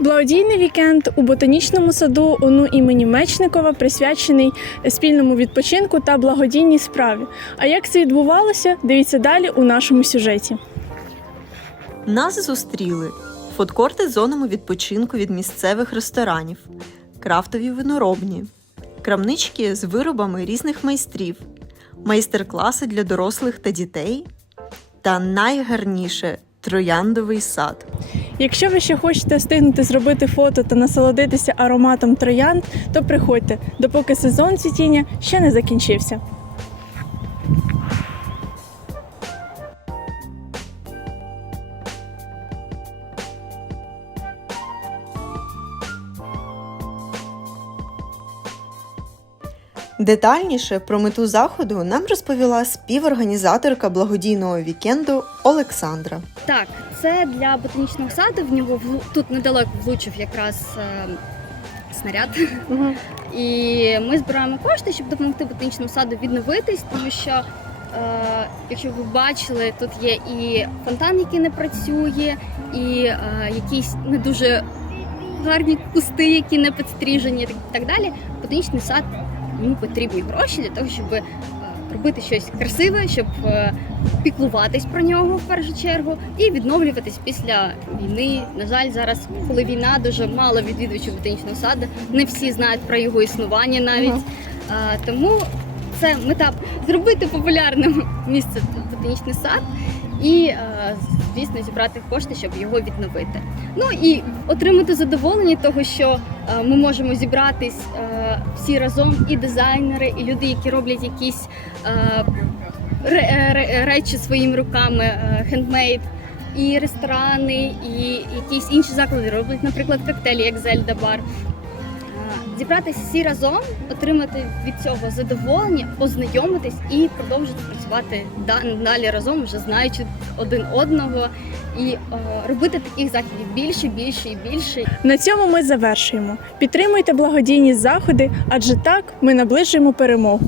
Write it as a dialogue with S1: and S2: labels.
S1: Благодійний вікенд у ботанічному саду ОНУ імені Мечникова присвячений спільному відпочинку та благодійній справі. А як це відбувалося, дивіться далі у нашому сюжеті.
S2: Нас зустріли фудкорти з зонами відпочинку від місцевих ресторанів, крафтові виноробні, крамнички з виробами різних майстрів, майстер-класи для дорослих та дітей, та найгарніше трояндовий сад.
S1: Якщо ви ще хочете встигнути зробити фото та насолодитися ароматом троянд, то приходьте, допоки сезон цвітіння ще не закінчився.
S2: Детальніше про мету заходу нам розповіла співорганізаторка благодійного вікенду Олександра.
S3: Так, це для ботанічного саду. В нього тут недалеко влучив якраз е, снаряд. І ми збираємо кошти, щоб допомогти ботанічному саду відновитись, тому що. Е, якщо ви бачили, тут є і фонтан, який не працює, і е, якісь не дуже гарні кусти, які не підстрижені, і так далі. Ботанічний сад йому потрібні гроші для того, щоб робити щось красиве, щоб е, піклуватись про нього в першу чергу і відновлюватись після війни. На жаль, зараз, коли війна, дуже мало відвідувачів ботанічного саду, не всі знають про його існування навіть.
S1: Ага.
S3: Тому це мета зробити популярним місце ботанічний сад і, е, звісно, зібрати кошти, щоб його відновити. Ну і отримати задоволення того, що е, ми можемо зібратись е, всі разом, і дизайнери, і люди, які роблять якісь ре- ре- речі своїми руками, хендмейд. І ресторани, і якісь інші заклади роблять, наприклад, коктейлі, як Зельда Бар. Зібратися всі разом, отримати від цього задоволення, познайомитись і продовжити працювати далі разом, вже знаючи один одного, і е, робити таких заходів більше, більше і більше.
S1: На цьому ми завершуємо. Підтримуйте благодійні заходи, адже так ми наближуємо перемогу.